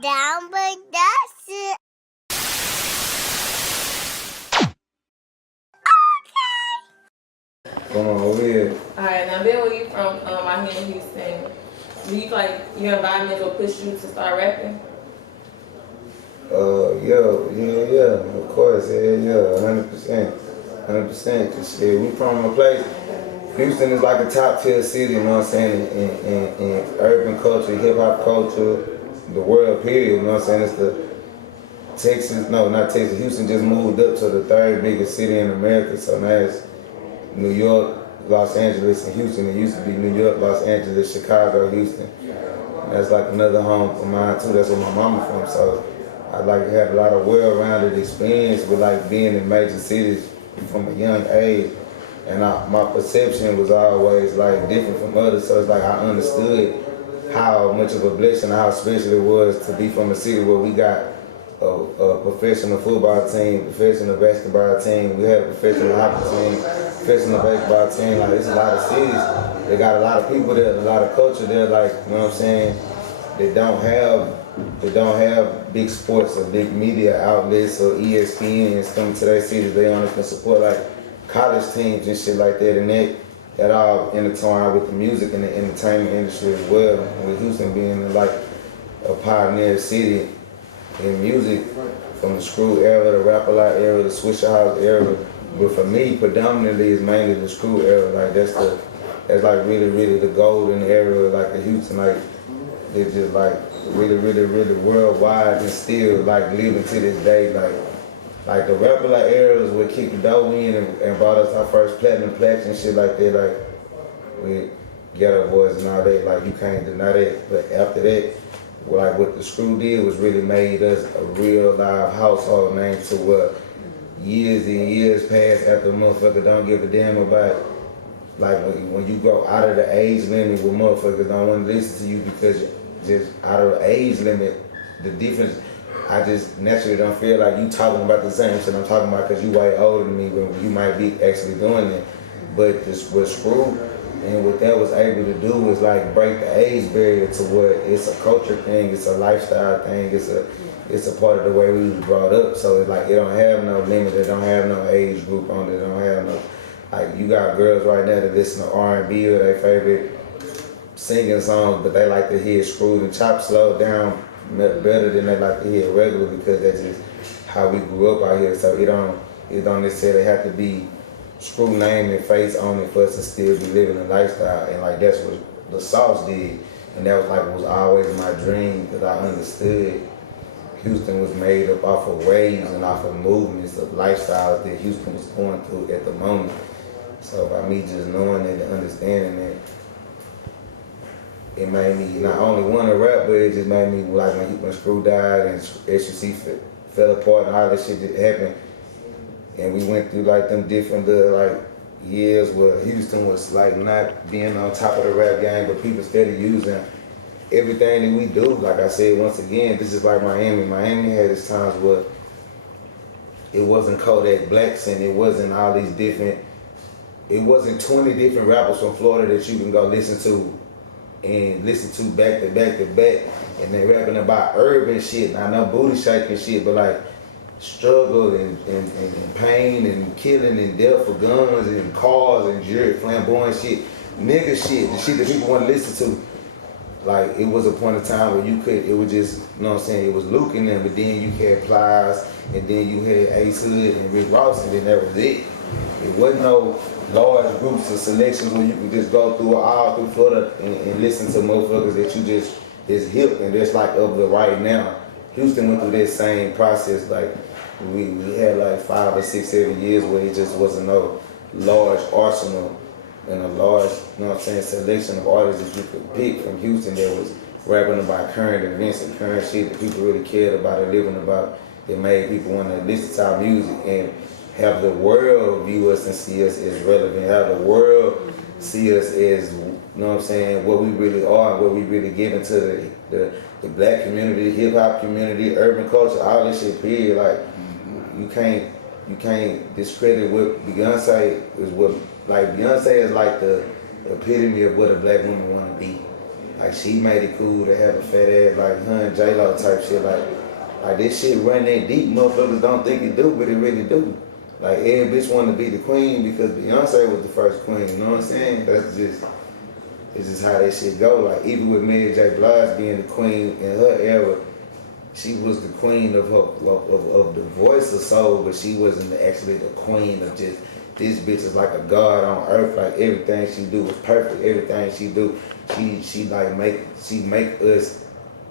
down, but that's it. Come on over here. Alright, now Ben, where you from? Out here in Houston. Do you feel like your environment will push you to start rapping? Yeah, of course, yeah, 100%. 100%. Cause shit, we from a place, Houston is like a top tier city, you know what I'm saying, in urban culture, hip hop culture, the world period, you know what I'm saying? It's not Texas, Houston just moved up to the third biggest city in America, so now it's New York, Los Angeles, and Houston. It used to be New York, Los Angeles, Chicago, Houston. And that's like another home of mine too, that's where my mama from, so I like to have a lot of well-rounded experience with like being in major cities from a young age. And my perception was always like different from others, so it's like I understood how much of a blessing, how special it was to be from a city where we got a professional football team, professional basketball team, we had a professional hockey team, professional baseball team. Like, it's a lot of cities. They got a lot of people there, a lot of culture there, like, you know what I'm saying? They don't have big sports or big media outlets or ESPNs coming to their cities. They only can support like college teams and shit like that, and that all intertwined with the music and the entertainment industry as well. With Houston being like a pioneer city in music, from the Screw era, the Rap-A-Lot era, the Swisher House era. But for me, predominantly, is mainly the Screw era. Like that's like really the golden era, like the Houston, like it's just like really worldwide and still like living to this day. Like the Rap-A-Lot era was what kicked the dough in and brought us our first platinum plaques and shit like that. Like with Ghetto Boys and all that. Like you can't deny that. But after that, like what the Screw did was really made us a real live household name to what years and years pass after a motherfucker don't give a damn about. Like when you go out of the age limit where motherfuckers don't want to listen to you because just out of the age limit, the difference, I just naturally don't feel like you talking about the same shit I'm talking about because you way older than me when you might be actually doing it. But this was Screw, and what that was able to do was like break the age barrier to what it's a culture thing, it's a lifestyle thing, it's a part of the way we was brought up. So it's like it don't have no limit, it don't have no age group on it, it don't have no, like you got girls right now that listen to R&B or their favorite singing songs, but they like to hear Screwed and Chop slowed down better than they like to hear regular because that's just how we grew up out here. So it don't necessarily have to be Screw name and face on it for us to still be living a lifestyle. And like that's what the Sauce did, and that was like what was always my dream, that I understood Houston was made up off of waves and off of movements of lifestyles that Houston was going through at the moment. So by me just knowing that and understanding that, it made me not only want to rap, but it just made me like when Screw died and SUC fell apart and all that shit that happened. And we went through like them different like years where Houston was like not being on top of the rap game, but people started using everything that we do. Like I said, once again, this is like Miami. Miami had its times where it wasn't Kodak Blacks and it wasn't all these different, it wasn't 20 different rappers from Florida that you can go listen to and listen to back to back to back, and they rapping about urban shit. Now, no booty shaking shit, but like struggle and pain and killing and death for guns and cars and jury flamboyant shit, nigga shit, the shit that people want to listen to. Like it was a point of time where it was just, you know what I'm saying, it was Luke in them, but then you had Plies, and then you had Ace Hood and Rick Ross, and then that was it. It wasn't no large groups or selections where you could just go through all through Florida and listen to motherfuckers that you just is hip and just like of the right now. Houston went through that same process. Like we had like 5 or 6, 7 years where it just wasn't no large arsenal and a large, you know what I'm saying, selection of artists that you could pick from Houston that was rapping about current events and current shit that people really cared about and living about, that made people want to listen to our music and have the world view us and see us as relevant, have the world see us as, you know what I'm saying, what we really are, what we really give into the black community, the hip hop community, urban culture, all this shit, period. Like you can't discredit what Beyonce is. What, like Beyonce is like the epitome of what a black woman want to be. Like she made it cool to have a fat ass like her and J-Lo type shit. Like this shit run that deep. Motherfuckers don't think it do, but it really do. Like every bitch want to be the queen because Beyonce was the first queen. You know what I'm saying? It's just how that shit go. Like even with Mary J. Blige being the queen in her era, she was the queen of the voice of soul, but she wasn't actually the queen of just this bitch is like a god on earth. Like everything she do is perfect. Everything she do, she make us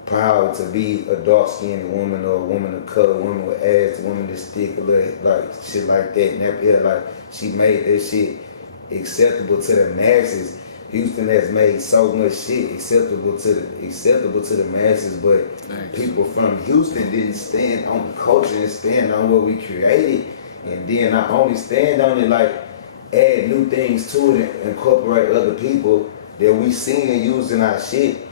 proud to be a dark skinned woman or a woman of color, a woman with ass, a woman that's thick, like shit like that. And that like she made that shit acceptable to the masses. Houston has made so much shit acceptable to the masses, but people from Houston didn't stand on the culture and stand on what we created, and then not only stand on it, like add new things to it and incorporate other people that we seen and using our shit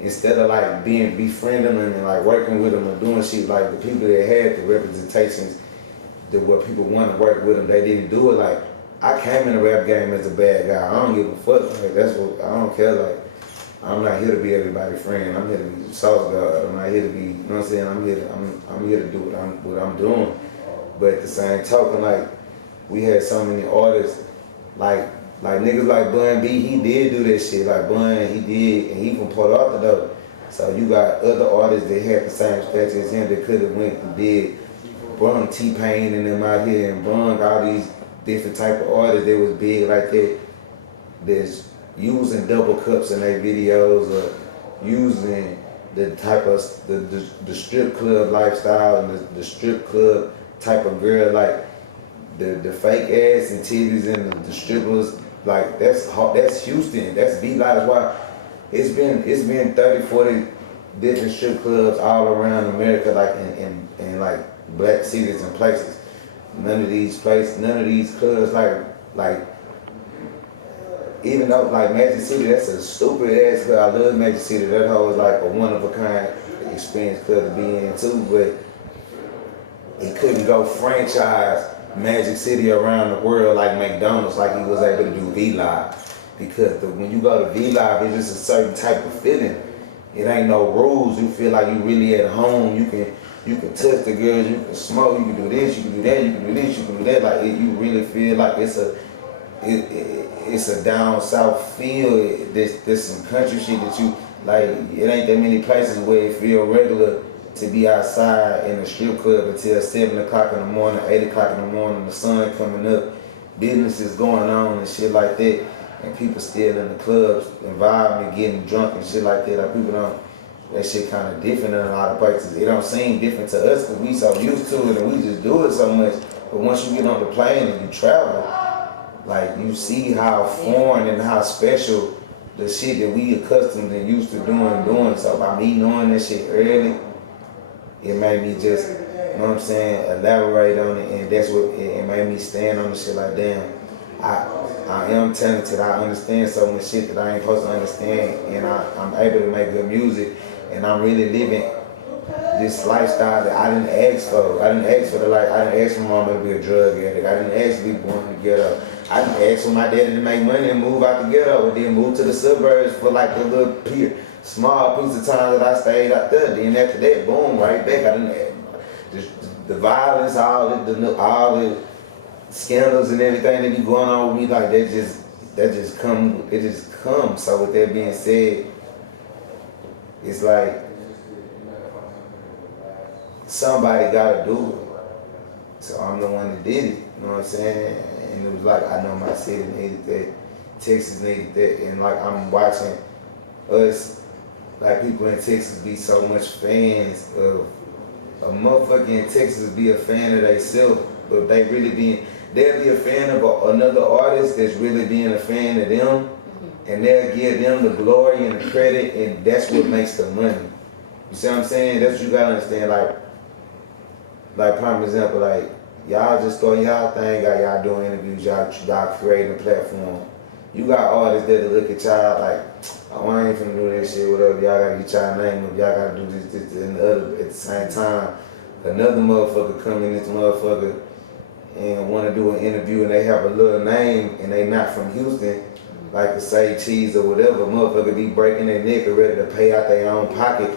instead of like befriending them and like working with them or doing shit like the people that had the representations that what people want to work with them, they didn't do it. Like I came in the rap game as a bad guy. I don't give a fuck. Like, that's what I don't care. Like I'm not here to be everybody's friend. I'm here to be sauce god. I'm not here to be. You know what I'm saying? I'm here to do what I'm doing. But at the same token, like we had so many artists, like niggas like Bun B. He did do that shit. Like Bun, he did, and he from Port Arthur though. So you got other artists that had the same stature as him that could have went and did. Brung T-Pain and them out here and brung all these different type of artists that was big like that, that's using double cups in their videos or using the type of the strip club lifestyle and the strip club type of girl, like the fake ass and titties and the strippers. Like that's Houston, that's V-Live's why it's been 30, 40 different strip clubs all around America, like in like black cities and places. None of these clubs like even though like Magic City, that's a stupid ass club. I love Magic City. That hoe is like a one of a kind experience club to be in too, but it couldn't go franchise Magic City around the world like McDonald's, like he was able to do V-Live. Because when you go to V-Live, it's just a certain type of feeling. It ain't no rules. You feel like you really at home. You can touch the girls, you can smoke, you can do this, you can do that, you can do this, you can do that. Like you really feel like it's a down south feel. There's some country shit that you like. It ain't that many places where it feel regular to be outside in a strip club until 7 o'clock in the morning, 8 o'clock in the morning, the sun coming up, businesses going on and shit like that, and people still in the clubs, environment, getting drunk and shit like that. Like people don't. That shit kind of different in a lot of places. It don't seem different to us because we so used to it and we just do it so much. But once you get on the plane and you travel, like you see how foreign and how special the shit that we accustomed and used to doing. So by me knowing that shit early, it made me just, you know what I'm saying, elaborate on it, and that's what it made me stand on the shit like, damn, I am talented. I understand so much shit that I ain't supposed to understand, and I'm able to make good music. And I'm really living this lifestyle that I didn't ask for. I didn't ask for I didn't ask for my mama to be a drug addict. I didn't ask to be born in the ghetto. I didn't ask for my daddy to make money and move out the ghetto and then move to the suburbs for like a little small piece of time that I stayed out there. Then after that, boom, right back. I didn't the violence, all the scandals and everything that be going on with me, like it just comes. So with that being said, it's like somebody gotta do it. So I'm the one that did it, you know what I'm saying? And it was like, I know my city needed that, Texas needed that, and like I'm watching us, like people in Texas be so much fans of a motherfucker in Texas be a fan of themselves, but they'll be a fan of another artist that's really being a fan of them. And they'll give them the glory and the credit, and that's what makes the money. You see what I'm saying? That's what you gotta understand. Like prime example, like y'all just doing y'all thing, got y'all doing interviews, y'all creating a platform. You got artists that look at y'all like, oh, I ain't finna do that shit, whatever. Y'all gotta get y'all name up, y'all gotta do this, and the other. At the same time, another motherfucker come in this motherfucker and wanna do an interview, and they have a little name, and they not from Houston. like to say cheese or whatever, motherfucker be breaking their neck or ready to pay out their own pocket,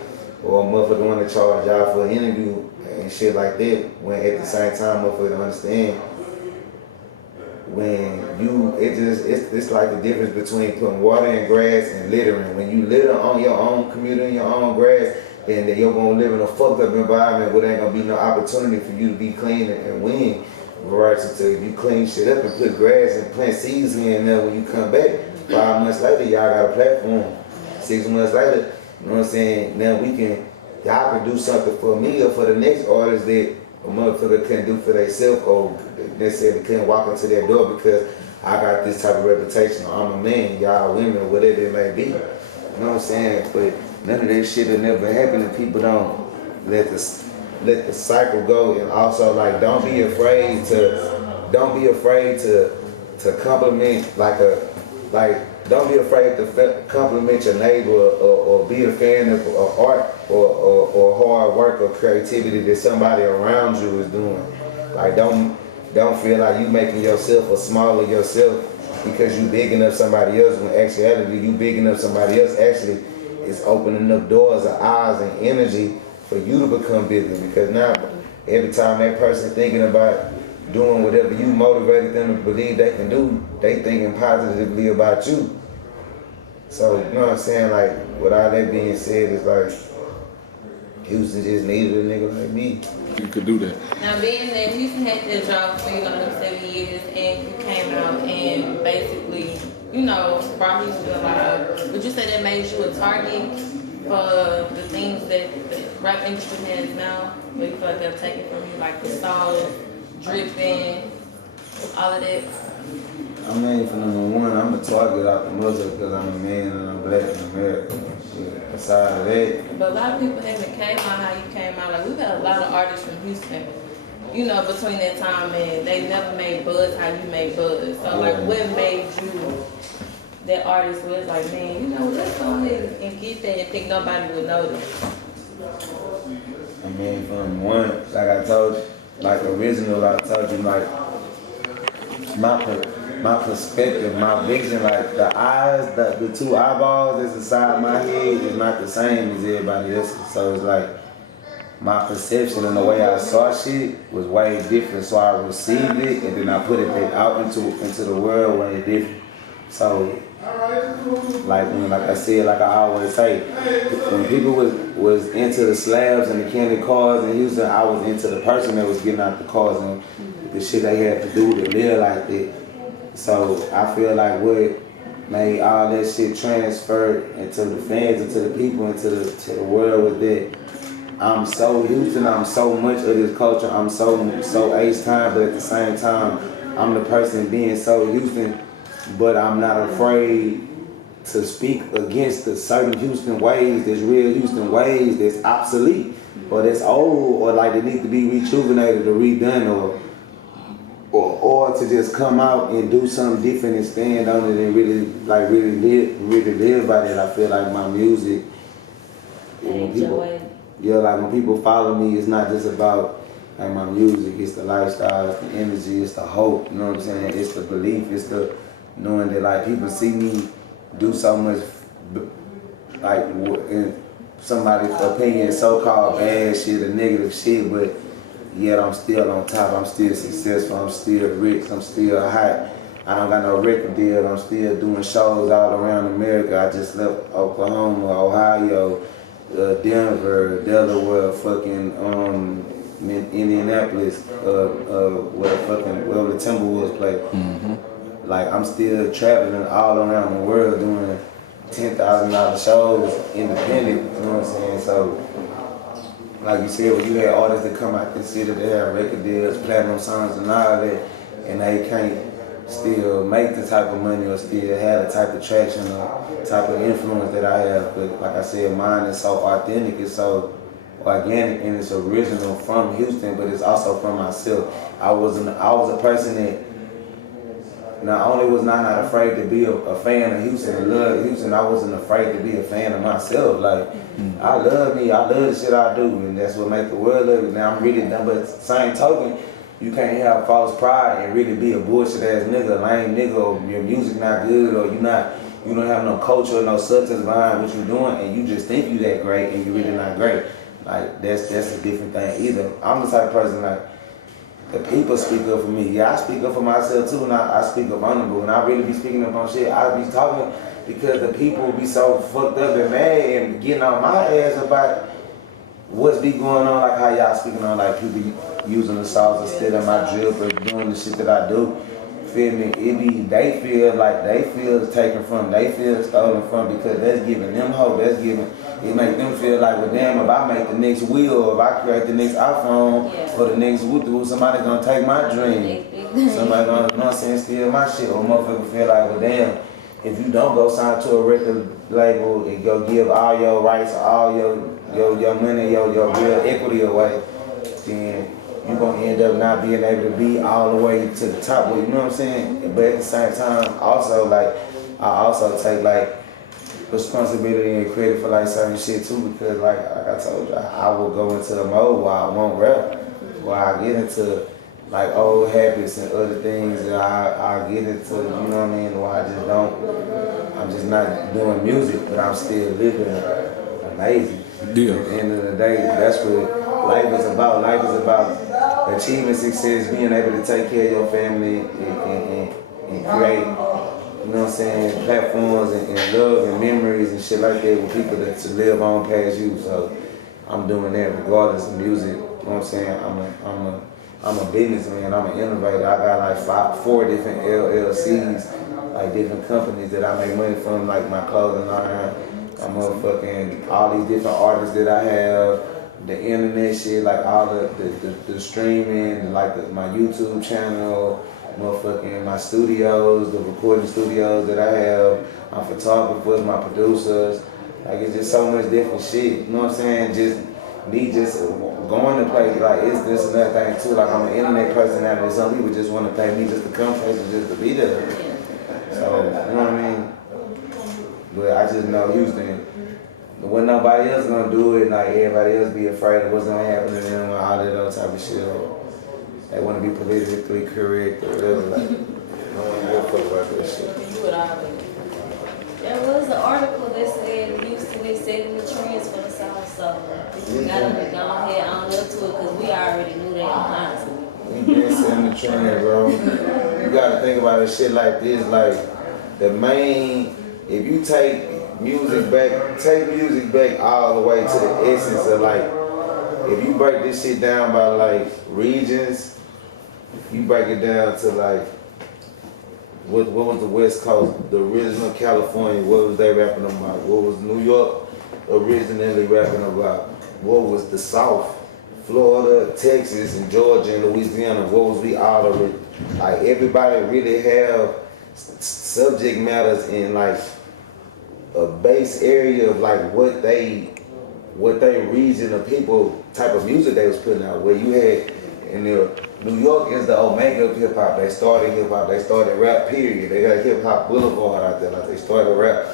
or a motherfucker want to charge y'all for an interview and shit like that, when at the same time motherfucker don't understand when you, it's like the difference between putting water in grass and littering. When you litter on your own community, your own grass, then you're gonna live in a fucked up environment where there ain't gonna be no opportunity for you to be clean and win. Versus to you clean shit up and put grass and plant seeds in there, when you come back 5 months later, y'all got a platform. 6 months later, you know what I'm saying? Now y'all can do something for me or for the next artist that a motherfucker couldn't do for themselves, or necessarily couldn't walk into their door because I got this type of reputation, or I'm a man, y'all women, whatever it may be. You know what I'm saying? But none of that shit will never happen if people don't let the cycle go. And also, like, don't be afraid to compliment don't be afraid to compliment your neighbor, or be a fan of art or hard work or creativity that somebody around you is doing. Like, don't feel like you making yourself or smaller yourself because you bigging up somebody else, when actuality you bigging up somebody else actually is opening up doors of eyes and energy for you to become bigger. Because now every time that person thinking about doing whatever you motivated them to believe they can do, they thinking positively about you. So, you know what I'm saying? Like, with all that being said, it's like, Houston just needed a nigga like me. You could do that. Now, being that Houston had that job for, them 7 years, and you came out and basically, brought Houston alive, would you say that made you a target for the things that the rap industry has now? Where you feel like they're taking from you, like the salt, dripping, all of that? I mean, for number one, I'm a target out the muzzle because I'm a man and I'm black in America. Aside of that. But a lot of people haven't came out how you came out. Like, we've had a lot of artists from Houston, between that time, and they never made buzz how you made buzz. So, like, what made you that artist was like, man, let's go ahead and get that and think nobody would notice? I mean, from one, like I told you, like original, I told you, like, my perspective, my vision, like the eyes, the two eyeballs that's inside my head is not the same as everybody else's. So it's like my perception and the way I saw shit was way different. So I received it and then I put it back out into the world way different. So like I said, like I always say, when people was into the slabs and the candy cars in Houston, I was into the person that was getting out the cars and the shit they had to do to live like that. So I feel like what made all that shit transfer into the fans, into the people, into the world was that I'm so Houston, I'm so much of this culture, I'm so H-Time, but at the same time, I'm the person being so Houston, but I'm not afraid to speak against the certain Houston ways, there's real Houston ways that's obsolete, or that's old, or like they need to be rejuvenated or redone, or to just come out and do something different and stand on it and really live by that. I feel like my music, when people follow me, it's not just about like my music, it's the lifestyle, it's the energy, it's the hope, you know what I'm saying? It's the belief, it's the knowing that like people see me do so much, like in somebody's opinion, so-called bad shit or negative shit, but yet I'm still on top, I'm still successful, I'm still rich, I'm still hot. I don't got no record deal, I'm still doing shows all around America. I just left Oklahoma, Ohio, Denver, Delaware, fucking Indianapolis, where the Timberwolves play. Mm-hmm. Like I'm still traveling all around the world doing $10,000 shows independent, you know what I'm saying? So like you said, when you had artists that come out this city, they have record deals, platinum songs and all that, and they can't still make the type of money or still have the type of traction or type of influence that I have. But like I said, mine is so authentic, it's so organic, and it's original from Houston, but it's also from myself. I was a person that not only was I not afraid to be a fan of Houston and love Houston, I wasn't afraid to be a fan of myself. Like, I love me, I love the shit I do, and that's what makes the world love me. Now I'm really done, but same token, You can't have false pride and really be a bullshit ass nigga, lame nigga, or your music not good, or you don't have no culture or no substance behind what you're doing, and you just think you that great and you really not great. Like that's a different thing either. I'm the type of person like the people speak up for me. Yeah, I speak up for myself too, and I speak up on them. But when I really be speaking up on shit, I be talking because the people be so fucked up and mad and getting on my ass about what's be going on, like how y'all speaking on like people using the sauce instead of my drip or doing the shit that I do. Feel me? They feel taken from, they feel stolen from because that's giving them hope. It make them feel like, well, damn, if I make the next wheel, or if I create the next iPhone or the next woo, somebody gonna take my dream. Somebody gonna, you know what I'm saying, steal my shit. Or motherfucker feel like, well, damn, if you don't go sign to a record label and go give all your rights, all your money, your real equity away, then you're gonna end up not being able to be all the way to the top. You know what I'm saying? But at the same time, also like I also take like responsibility and credit for like certain shit too, because like I told you, I will go into the mode where I won't rap, where I get into like old habits and other things that I get into, you know what I mean, where I'm just not doing music, but I'm still living amazing. Yeah. At the end of the day, that's what life is about. Life is about achieving success, being able to take care of your family and create, you know what I'm saying, platforms and love and memories and shit like that with people that to live on past you. So I'm doing that regardless of music. You know what I'm saying? I'm a businessman, I'm an innovator. I got like 4 different LLCs, like different companies that I make money from, like my clothing line. I'm motherfucking all these different artists that I have, the internet shit, like all the streaming, like my YouTube channel, motherfucking my studios, the recording studios that I have, my photographers, my producers. Like it's just so much different shit. You know what I'm saying? Just going to play, like it's this another thing too. Like I'm an internet personality. Some people just want to pay me just to come places, just to be there. So you know what I mean? But I just know Houston, when nobody else gonna do it, like everybody else be afraid of what's gonna happen to them or all that other type of shit. Or they wanna be politically correct or whatever. Like, no one give a fuck about that shit. There was an article that said Houston is setting the trends for the South, so we gotta go ahead on up to it because we already knew that, honestly. We been setting the trend, bro. You gotta think about a shit like this, like the main. If you take music back all the way to the essence of like, if you break this shit down by like regions, you break it down to like, what was the West Coast, the original California, what was they rapping about? What was New York originally rapping about? What was the South, Florida, Texas, and Georgia, and Louisiana? What was we all of it? Like everybody really have subject matters in like a base area of like what they region of people type of music they was putting out. Where you had in New York is the omega of hip hop. They started hip hop. They started rap. Period. They got hip hop boulevard out there. Like they started rap,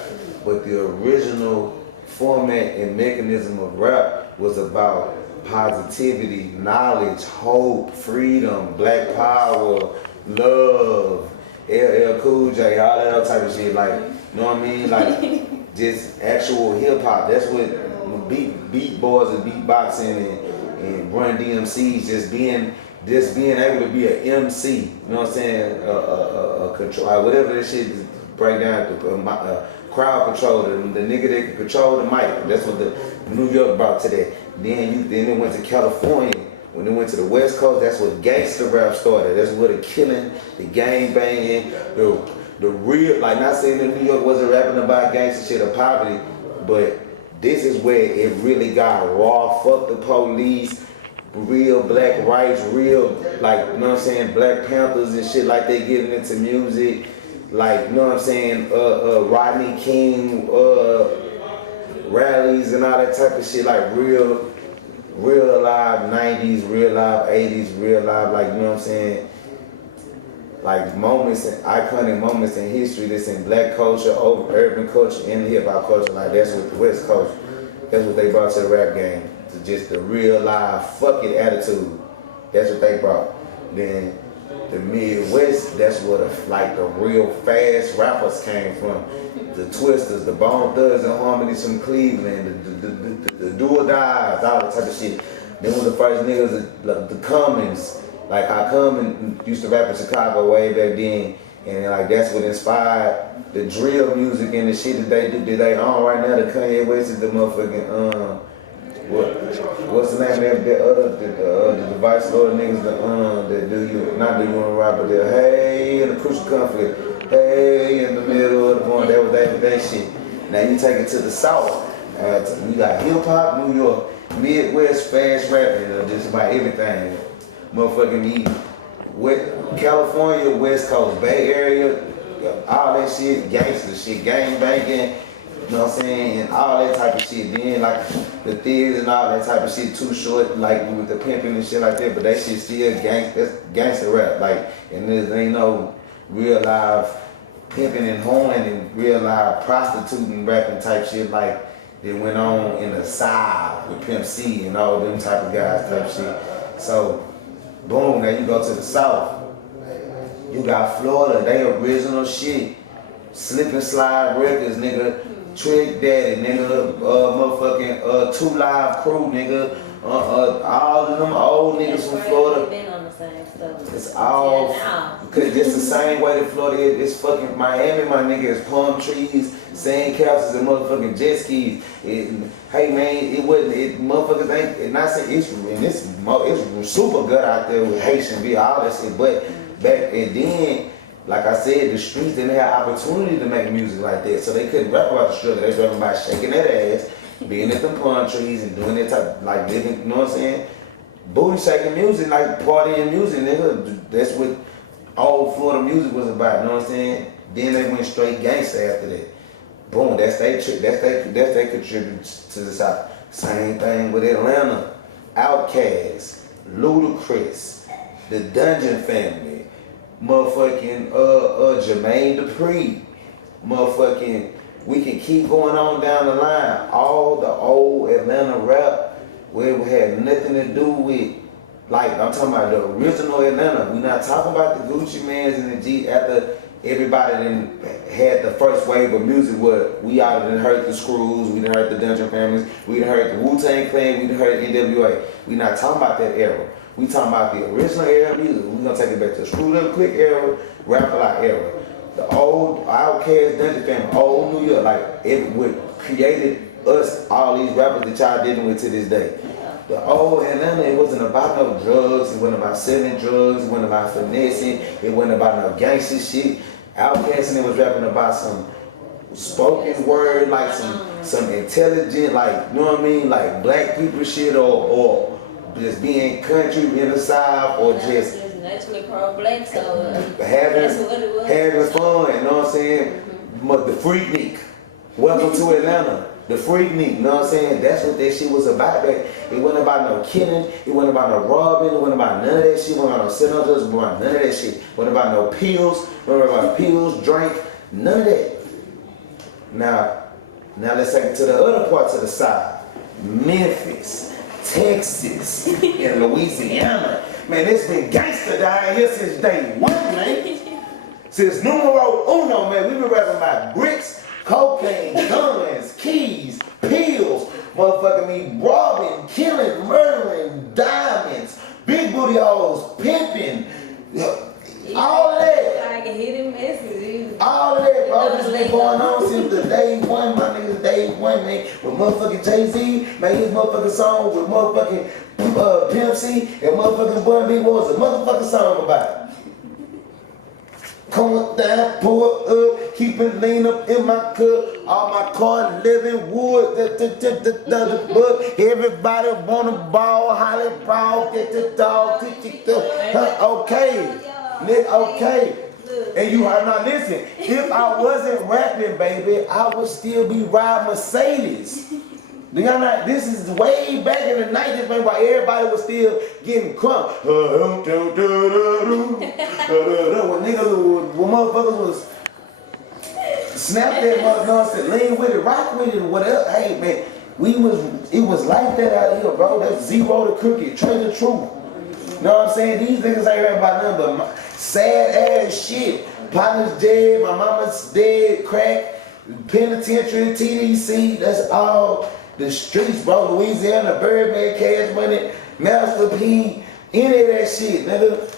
but the original format and mechanism of rap was about positivity, knowledge, hope, freedom, black power, love, LL Cool J, all that other type of shit. Like, you know what I mean? Like, just actual hip hop. That's what beat boys and beatboxing and Run DMCs just being able to be an MC. You know what I'm saying? A control, whatever that shit break down to crowd control. The nigga that can control the mic. That's what the New York brought to that. Then it went to California. When it went to the West Coast, that's what gangster rap started. That's where the killing, the gang banging, the real, like not saying that New York wasn't rapping about gangster shit or poverty, but this is where it really got raw, fuck the police, real black rights, real, like, you know what I'm saying, Black Panthers and shit like they getting into music, like, you know what I'm saying, Rodney King, rallies and all that type of shit, like real live 90s, real live 80s, real live, like, you know what I'm saying, like moments, and iconic moments in history that's in black culture, urban culture, and hip hop culture. Like that's what the West Coast, that's what they brought to the rap game, to just the real live fuck it attitude. That's what they brought. Then the Midwest, that's where the real fast rappers came from. The Twisters, the Bone Thugs and Harmonies from Cleveland, the Do or Dies, all that type of shit. Then was the first niggas, the Cummins, like how Cummins used to rap in Chicago way back then, and like that's what inspired the drill music and the shit that they do that they own right now. The Kanye West is the motherfucking what's the name of that other the device lord niggas that do you not do you wanna rap but they're hey in the crucial conflict, hey in the middle of the morning, that was that shit. Now you take it to the south. We got hip hop, New York, Midwest, fast rapping, just about everything. Motherfucking California, West Coast, Bay Area, all that shit, gangster shit, gang banging. You know what I'm saying? And all that type of shit. Then like the theaters and all that type of shit Too Short, like with the pimping and shit like that, but that shit still that's gangster rap. Like, and there ain't no real live pimping and hoeing and real live prostituting rapping type shit like that went on in the South with Pimp C and all them type of guys type shit. So boom, now you go to the South. You got Florida, they original shit. Slip and Slide Records, nigga. Trick Daddy, nigga, motherfucking 2 Live Crew, nigga, all of them old niggas from Florida. Been on the same stuff. It's all, cause it's the same way that Florida is. It's fucking Miami, my nigga. It's palm trees, sand castles, and motherfucking jet skis. Hey man, motherfuckers ain't not saying it's super good out there with Haitian beer, all that shit. But back and then. Like I said, the streets didn't have opportunity to make music like that, so they couldn't rap about the struggle. They was rapping about shaking that ass, being at them palm trees and doing that type, like living, you know what I'm saying? Booty shaking music, like partying music, nigga. That's what old Florida music was about, you know what I'm saying? Then they went straight gangster after that. Boom, that's they contribute to the South. Same thing with Atlanta. Outkast, Ludacris, the Dungeon Family. Motherfucking Jermaine Dupri, motherfucking, we can keep going on down the line. All the old Atlanta rap where it had nothing to do with, like I'm talking about the original Atlanta. We're not talking about the Gucci Mans and the G after everybody then had the first wave of music where we all done heard the Screws, we done heard the Dungeon Families, we done heard the Wu-Tang Clan, we done heard NWA. We not talking about that era. We talking about the original era of music. We're gonna take it back to the Screwed Up Click era, Rap A Lot era. The old Outkast, Dungeon Family, old New York, like it would created us, all these rappers that y'all dealing with to this day. The old Atlanta, it wasn't about no drugs, it wasn't about selling drugs, it wasn't about finessing, it wasn't about no gangster shit. Outkast and it was rapping about some spoken word, like some intelligent, like, you know what I mean, like black people shit or just being country in the South or just naturally pro-black, so having fun, you know what I'm saying? The Freaknik. Welcome to Atlanta. The Freaknik, you know what I'm saying? That's what that shit was about. It wasn't about no killing, it wasn't about no robbing, it wasn't about none of that shit, it wasn't about no selling drugs, it wasn't about none of that shit. It wasn't about no pills, it wasn't about pills, drink, none of that. Now let's take it to the other parts of the South. Memphis, Texas, and Louisiana. Man, it's been gangster down here since day one, man. Since numero uno, man, we've been rapping about bricks, cocaine, guns, keys, pills, motherfucking me, robbing, killing, murdering, diamonds, big booty hoes, pimping, all of that. Like a hidden message. All of that, bro. This been going on since the day one, my niggas, day one, man. With motherfucking Jay-Z made his motherfucking song with motherfucking Pimp C and motherfucking Bun B was a motherfucking song about it. Come down, pull up, keep it lean up in my cup. All my car living wood, but everybody wanna ball, holly ball, get the dog, okay, nigga, okay. And you are not listen. If I wasn't rapping, baby, I would still be riding Mercedes. Do y'all not? This is way back in the 90s, man, while everybody was still getting crunk. When motherfuckers was snap that motherfucker, lean with it, rock with it, whatever. Hey man, it was like that out here, bro. That's zero to crooked, trade the truth. Know what I'm saying? These niggas ain't rap about nothing but sad ass shit. Partners dead, my mama's dead, crack, penitentiary, TDC, that's all the streets, bro. Louisiana, Birdman, Cash Money, Master P, any of that shit, nigga.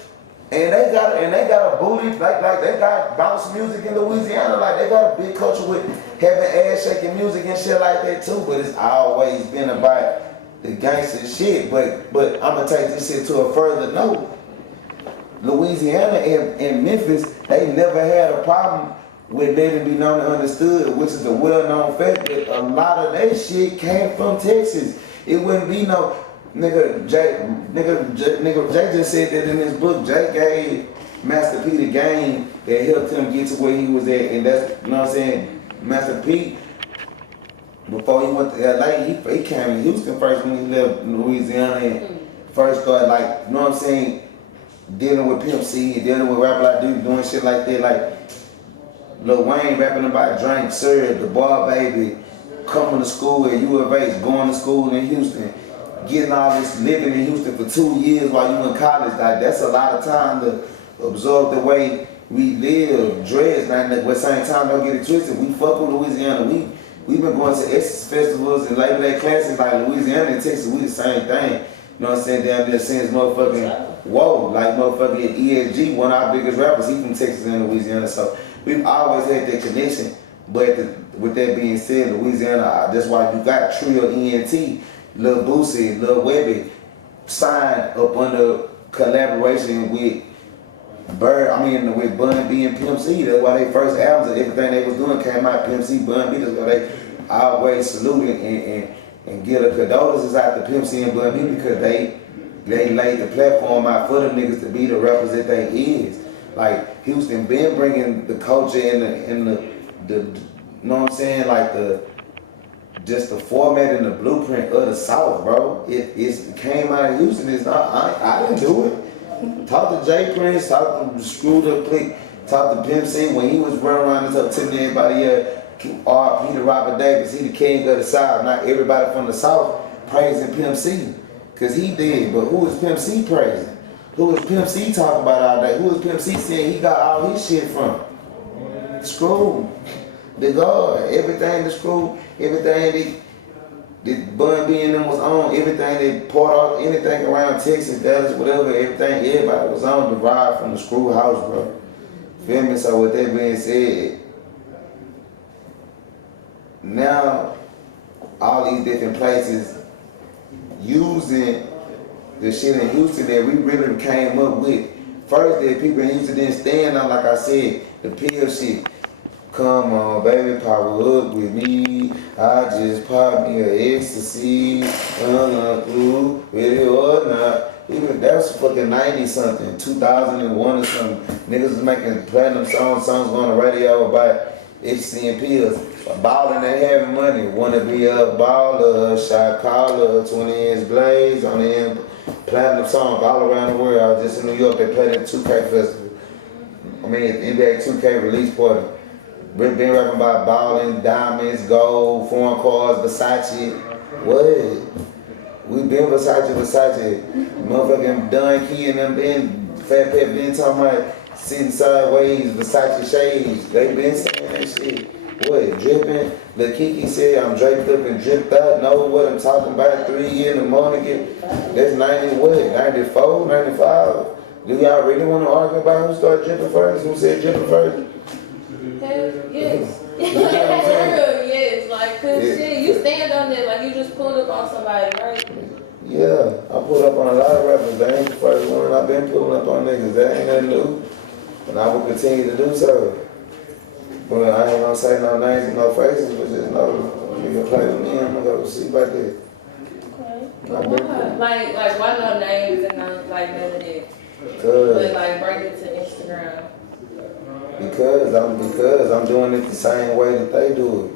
And they got a booty, like they got bounce music in Louisiana, like they got a big culture with having ass shaking music and shit like that too, but it's always been about the gangster shit. But I'm gonna take this shit to a further note. Louisiana and Memphis, they never had a problem with letting be known and understood, which is a well-known fact that a lot of that shit came from Texas. It wouldn't be no nigga Jay just said that in his book. Jay gave Master P the game that helped him get to where he was at, and that's, you know what I'm saying, Master P, before he went to LA, he came to Houston first when he left Louisiana and first started, like, you know what I'm saying, dealing with Pimp C, dealing with rapper like Duke, doing shit like that, like Lil Wayne rapping about drink, syrup, the bar baby, coming to school at U of H, going to school in Houston, getting all this, living in Houston for 2 years while you in college. Like, that's a lot of time to absorb the way we live, dress. Now, at the same time, don't get it twisted. We fuck with Louisiana. We've been going to Essence festivals and Labor Day classes like Louisiana and Texas. We the same thing. You know what I'm saying? Down there since motherfucking, whoa, like motherfucking ESG, one of our biggest rappers, he from Texas and Louisiana. So we've always had that connection. But with that being said, Louisiana, that's why you got Trio ENT, Lil Boosie, Lil Webby signed up under collaboration with with Bun B and Pimp C. That's why they first albums and everything they was doing came out Pimp C, Bun B. That's why they always saluted and give a condolences out to Pimp C and Bun B, because they laid the platform out for them niggas to be the rappers that they is. Like, Houston been bringing the culture and the you know what I'm saying, like just the format and the blueprint of the South, bro. It came out of Houston. It's not, I didn't do it. Talk to Jay Prince, talk to Screwed Up Click, talk to Pimp C when he was running around and talking to everybody, R.P. to Robert Davis, he the king of the South. Not everybody from the South praising Pimp C, because he did, but who is Pimp C praising? Who is Pimp C talking about all day? Who is Pimp C saying he got all his shit from? Screw, the God, everything the Screw, everything that Bun B and them was on, everything they poured out, anything around Texas, Dallas, whatever, everything, everybody was on derived from the Screw house, bro. Feel me? So with that being said, now all these different places using the shit in Houston that we really came up with. First, that people in Houston didn't stand on, like I said, the pill shit. Come on, baby, power up with me. I just popped me a ecstasy. With it or not. Even that was fucking 90 something, 2001 or something. Niggas was making platinum songs going on the radio about ecstasy and pills. Ballin' and having money. Wanna be a baller, shot caller, 20-inch blades on the end. Platinum songs all around the world. I was just in New York, they played at 2K Festival. NBA 2K release party. Been rapping about balling, diamonds, gold, foreign cars, Versace. What? We been Versace. Motherfucking Don Key and them been, Fat Pep been talking about sitting sideways, Versace shades. They been saying that shit. What? Dripping? Lil Kiki said I'm draped up and dripped out. Know what I'm talking about? 3 in the morning. That's 90 what? 94, 95? Do y'all really want to argue about who started dripping first? Who said dripping first? Yes. Yes, like, cause shit, you stand on it like you just pulled up on somebody, right? Yeah, I pulled up on a lot of rappers. They ain't the first one. I've been pulling up on niggas. That ain't nothing new. And I will continue to do so. But I ain't gonna say no names and no faces, but just know you can play with me. I'm gonna go see about that. Okay. Why? Why no names and no like none of that? But like bring it to Instagram. Because I'm doing it the same way that they do it.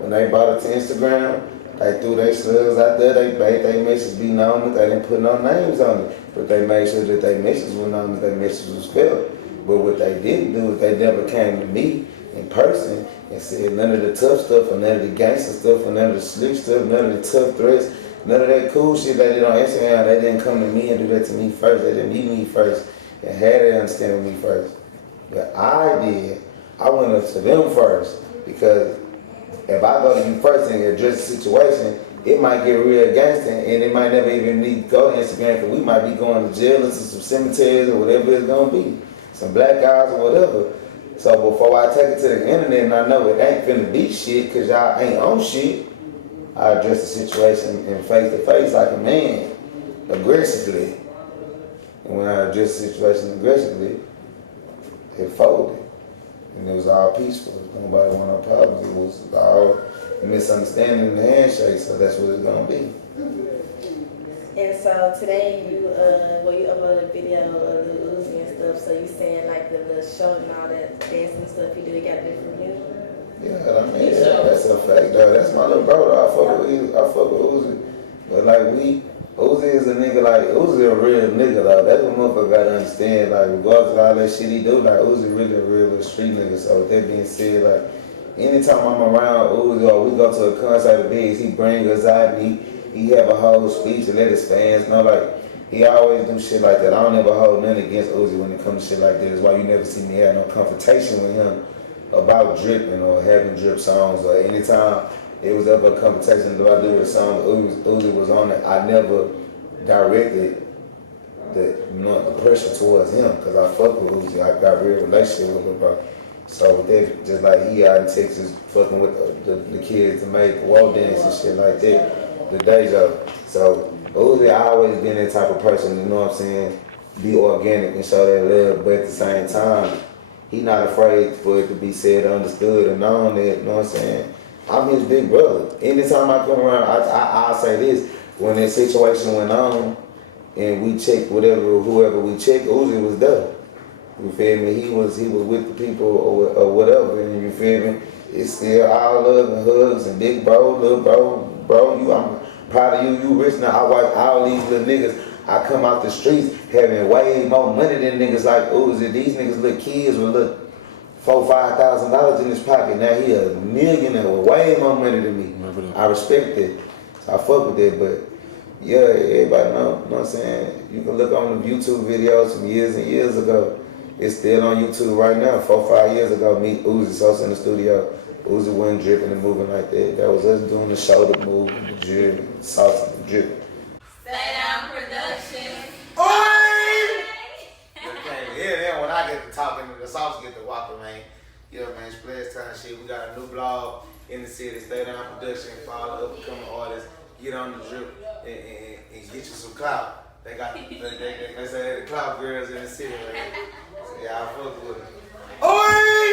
When they brought it to Instagram, they threw their slugs out there, they made their message be known, but they didn't put no names on it. But they made sure that their message was known, that their message was spelled. But what they didn't do is they never came to me in person and said none of the tough stuff or none of the gangster stuff or none of the slick stuff, none of the tough threats, None of that cool shit they did on Instagram, they didn't come to me and do that to me first. They didn't meet me first and had that understanding with me first. But I did. I went up to them first because if I go to you first and address the situation, it might get real gangster and it might never even need to go to Instagram because we might be going to jail or to some cemeteries or whatever it's going to be. Some black guys or whatever. So before I take it to the internet and I know it ain't finna be shit because y'all ain't on shit, I address the situation in face to face like a man, aggressively. And when I address the situation aggressively, it folded. And it was all peaceful. Nobody wanted no problems. It was all misunderstanding in the handshake, so that's what it's gonna be. And so today you uploaded a video of Lil Uzi and stuff, so you saying like the show and all that dancing and stuff you do, you got it from you? Yeah, I mean, that's a fact, though. That's my little brother. I fuck with Uzi. But like Uzi is a nigga, like, Uzi a real nigga, though. That's what motherfucker gotta understand. Like, regardless of all that shit he do, like, Uzi really a real street nigga. So with that being said, like, anytime I'm around Uzi or we go to a concert of his, he bring us out and he have a whole speech and let his fans know, like, he always do shit like that. I don't ever hold nothing against Uzi when it comes to shit like that. That's why you never see me have no confrontation with him about dripping or having drip songs, or anytime it was ever a competition do I do a song Uzi was on it, I never directed the pressure towards him because I fuck with Uzi. I got a real relationship with him, bro. So with that, just like he out in Texas fucking with the kids to make wall dance and shit like that, the Deja. So Uzi always been that type of person, you know what I'm saying, be organic and show that love, but at the same time, he not afraid for it to be said, understood, and known that, you know what I'm saying? I'm his big brother. Anytime I come around, I'll say this. When that situation went on and we checked whoever we checked, Uzi was there. You feel me? He was with the people or whatever, and you feel me? It's still all love and hugs and big bro, little bro, I'm proud of you, you rich now. I watch all these little niggas. I come out the streets having way more money than niggas like Uzi. These niggas little kids with little $4,000-$5,000 in his pocket. Now he a millionaire with way more money than me. I respect it. So I fuck with it, but yeah, everybody know what I'm saying? You can look on the YouTube videos from years and years ago. It's still on YouTube right now. 4-5 years ago, me, Uzi, Sauce in the studio. Uzi wasn't dripping and moving like that. That was us doing the shoulder move, the drip, Sauce and the drip. Stay down production. Oi! You can't hear them when I get to talking, the Sauce get to Walka, man. Yeah, man, splash time shit. We got a new blog in the city. Stay down production, follow up and coming artists. Get on the drip and get you some clout. They say the clout girls in the city, man. So yeah, I fuck with it. Oi!